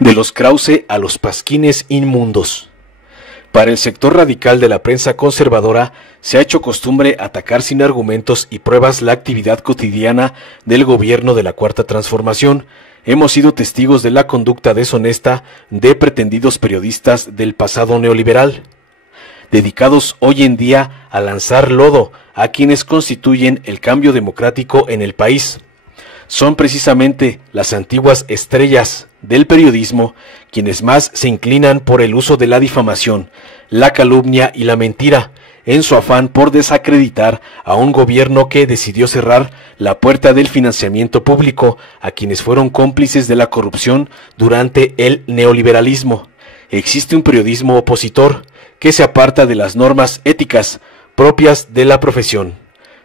De los Krause a los pasquines inmundos. Para el sector radical de la prensa conservadora, se ha hecho costumbre atacar sin argumentos y pruebas la actividad cotidiana del gobierno de la Cuarta Transformación. Hemos sido testigos de la conducta deshonesta de pretendidos periodistas del pasado neoliberal, dedicados hoy en día a lanzar lodo a quienes constituyen el cambio democrático en el país. Son precisamente las antiguas estrellas del periodismo quienes más se inclinan por el uso de la difamación, la calumnia y la mentira, en su afán por desacreditar a un gobierno que decidió cerrar la puerta del financiamiento público a quienes fueron cómplices de la corrupción durante el neoliberalismo. Existe un periodismo opositor que se aparta de las normas éticas propias de la profesión.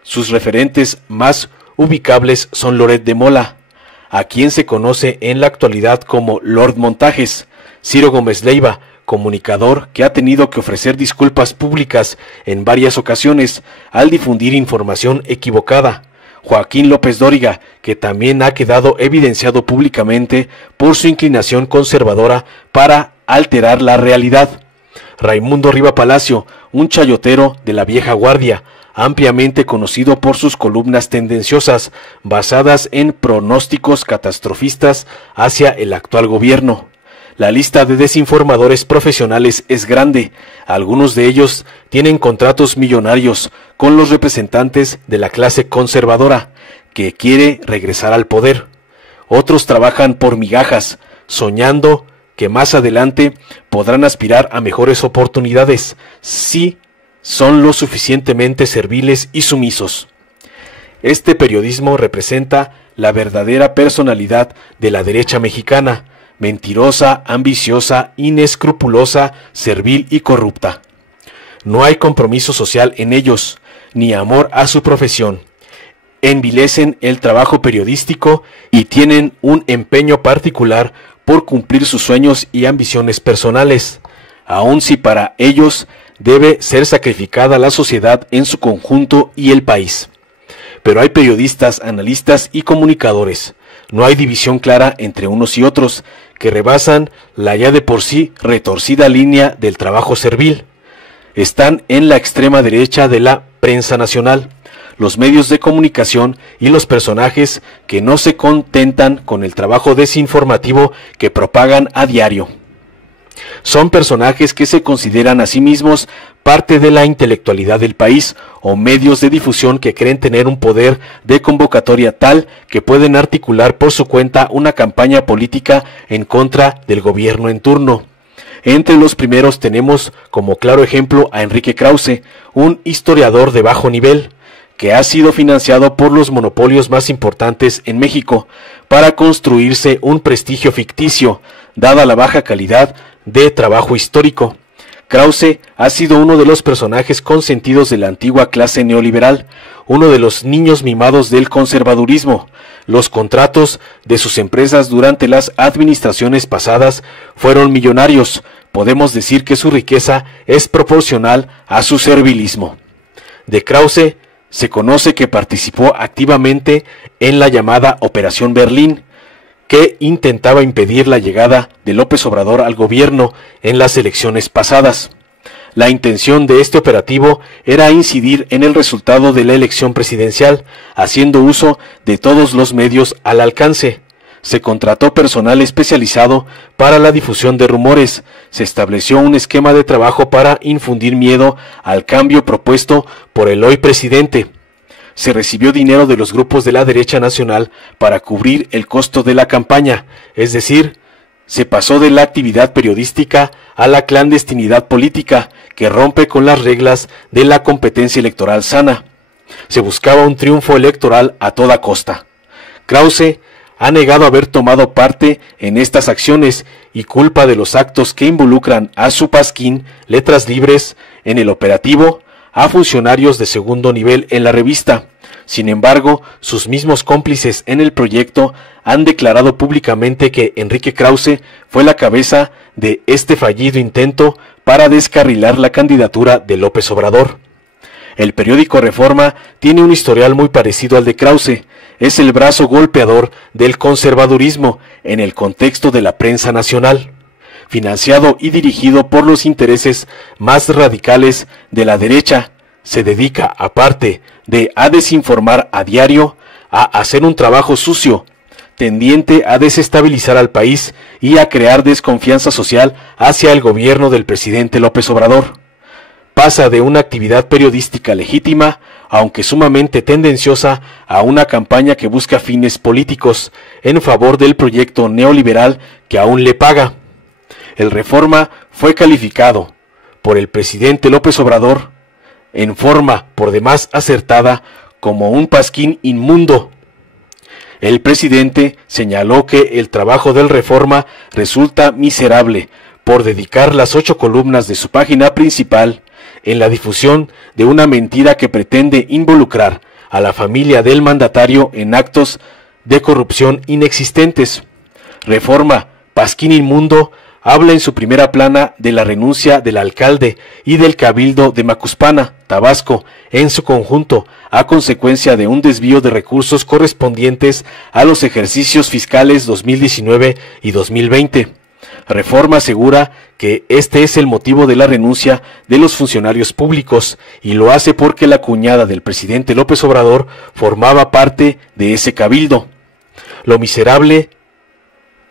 Sus referentes más ubicables son Loret de Mola, a quien se conoce en la actualidad como Lord Montajes, Ciro Gómez Leiva, comunicador que ha tenido que ofrecer disculpas públicas en varias ocasiones al difundir información equivocada, Joaquín López Dóriga, que también ha quedado evidenciado públicamente por su inclinación conservadora para alterar la realidad, Raimundo Riva Palacio, un chayotero de la vieja guardia, ampliamente conocido por sus columnas tendenciosas, basadas en pronósticos catastrofistas hacia el actual gobierno. La lista de desinformadores profesionales es grande, algunos de ellos tienen contratos millonarios con los representantes de la clase conservadora, que quiere regresar al poder. Otros trabajan por migajas, soñando que más adelante podrán aspirar a mejores oportunidades, si son lo suficientemente serviles y sumisos. Este periodismo representa la verdadera personalidad de la derecha mexicana, mentirosa, ambiciosa, inescrupulosa, servil y corrupta. No hay compromiso social en ellos, ni amor a su profesión. Envilecen el trabajo periodístico y tienen un empeño particular por cumplir sus sueños y ambiciones personales, aun si para ellos debe ser sacrificada la sociedad en su conjunto y el país. Pero hay periodistas, analistas y comunicadores. No hay división clara entre unos y otros, que rebasan la ya de por sí retorcida línea del trabajo servil. Están en la extrema derecha de la prensa nacional, los medios de comunicación y los personajes que no se contentan con el trabajo desinformativo que propagan a diario. Son personajes que se consideran a sí mismos parte de la intelectualidad del país o medios de difusión que creen tener un poder de convocatoria tal que pueden articular por su cuenta una campaña política en contra del gobierno en turno. Entre los primeros tenemos como claro ejemplo a Enrique Krause, un historiador de bajo nivel, que ha sido financiado por los monopolios más importantes en México para construirse un prestigio ficticio, dada la baja calidad de trabajo histórico. Krause ha sido uno de los personajes consentidos de la antigua clase neoliberal, uno de los niños mimados del conservadurismo. Los contratos de sus empresas durante las administraciones pasadas fueron millonarios. Podemos decir que su riqueza es proporcional a su servilismo. De Krause se conoce que participó activamente en la llamada Operación Berlín, que intentaba impedir la llegada de López Obrador al gobierno en las elecciones pasadas. La intención de este operativo era incidir en el resultado de la elección presidencial, haciendo uso de todos los medios al alcance. Se contrató personal especializado para la difusión de rumores, se estableció un esquema de trabajo para infundir miedo al cambio propuesto por el hoy presidente. Se recibió dinero de los grupos de la derecha nacional para cubrir el costo de la campaña, es decir, se pasó de la actividad periodística a la clandestinidad política que rompe con las reglas de la competencia electoral sana. Se buscaba un triunfo electoral a toda costa. Krause ha negado haber tomado parte en estas acciones y culpa de los actos que involucran a su pasquín Letras Libres en el operativo a funcionarios de segundo nivel en la revista. Sin embargo, sus mismos cómplices en el proyecto han declarado públicamente que Enrique Krause fue la cabeza de este fallido intento para descarrilar la candidatura de López Obrador. El periódico Reforma tiene un historial muy parecido al de Krause. Es el brazo golpeador del conservadurismo en el contexto de la prensa nacional, financiado y dirigido por los intereses más radicales de la derecha. Se dedica, aparte de a desinformar a diario, a hacer un trabajo sucio, tendiente a desestabilizar al país y a crear desconfianza social hacia el gobierno del presidente López Obrador. Pasa de una actividad periodística legítima, aunque sumamente tendenciosa, a una campaña que busca fines políticos en favor del proyecto neoliberal que aún le paga. El Reforma fue calificado por el presidente López Obrador, en forma por demás acertada, como un pasquín inmundo. El presidente señaló que el trabajo del Reforma resulta miserable por dedicar las 8 columnas de su página principal en la difusión de una mentira que pretende involucrar a la familia del mandatario en actos de corrupción inexistentes. Reforma, pasquín inmundo, habla en su primera plana de la renuncia del alcalde y del cabildo de Macuspana, Tabasco, en su conjunto, a consecuencia de un desvío de recursos correspondientes a los ejercicios fiscales 2019 y 2020. Reforma asegura que este es el motivo de la renuncia de los funcionarios públicos y lo hace porque la cuñada del presidente López Obrador formaba parte de ese cabildo. Lo miserable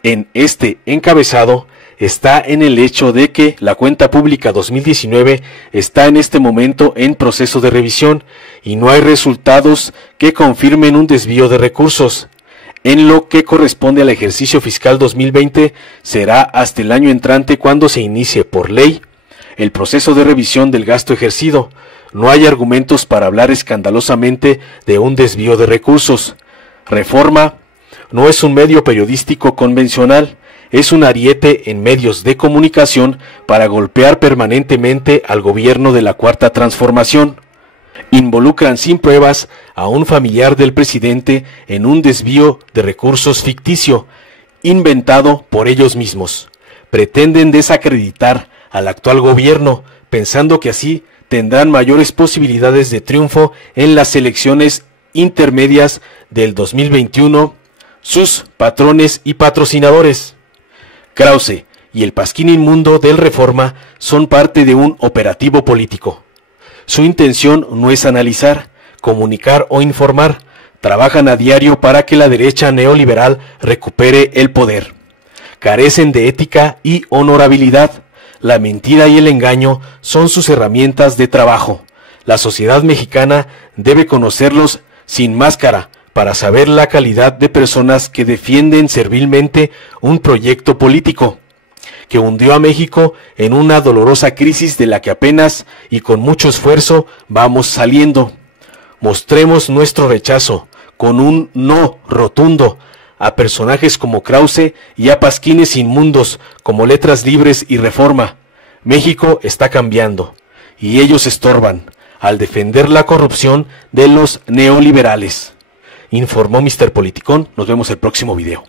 en este encabezado está en el hecho de que la cuenta pública 2019 está en este momento en proceso de revisión y no hay resultados que confirmen un desvío de recursos. En lo que corresponde al ejercicio fiscal 2020, será hasta el año entrante cuando se inicie por ley el proceso de revisión del gasto ejercido. No hay argumentos para hablar escandalosamente de un desvío de recursos. Reforma no es un medio periodístico convencional, es un ariete en medios de comunicación para golpear permanentemente al gobierno de la Cuarta Transformación. Involucran sin pruebas a un familiar del presidente en un desvío de recursos ficticio, inventado por ellos mismos. Pretenden desacreditar al actual gobierno, pensando que así tendrán mayores posibilidades de triunfo en las elecciones intermedias del 2021, sus patrones y patrocinadores. Krause y el pasquín inmundo del Reforma son parte de un operativo político. Su intención no es analizar, comunicar o informar. Trabajan a diario para que la derecha neoliberal recupere el poder. Carecen de ética y honorabilidad. La mentira y el engaño son sus herramientas de trabajo. La sociedad mexicana debe conocerlos sin máscara para saber la calidad de personas que defienden servilmente un proyecto político que hundió a México en una dolorosa crisis de la que apenas y con mucho esfuerzo vamos saliendo. Mostremos nuestro rechazo con un no rotundo a personajes como Krause y a pasquines inmundos como Letras Libres y Reforma. México está cambiando y ellos estorban al defender la corrupción de los neoliberales. Informó Mr. Politicón. Nos vemos el próximo video.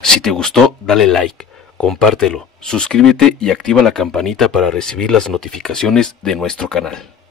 Si te gustó, dale like, compártelo, suscríbete y activa la campanita para recibir las notificaciones de nuestro canal.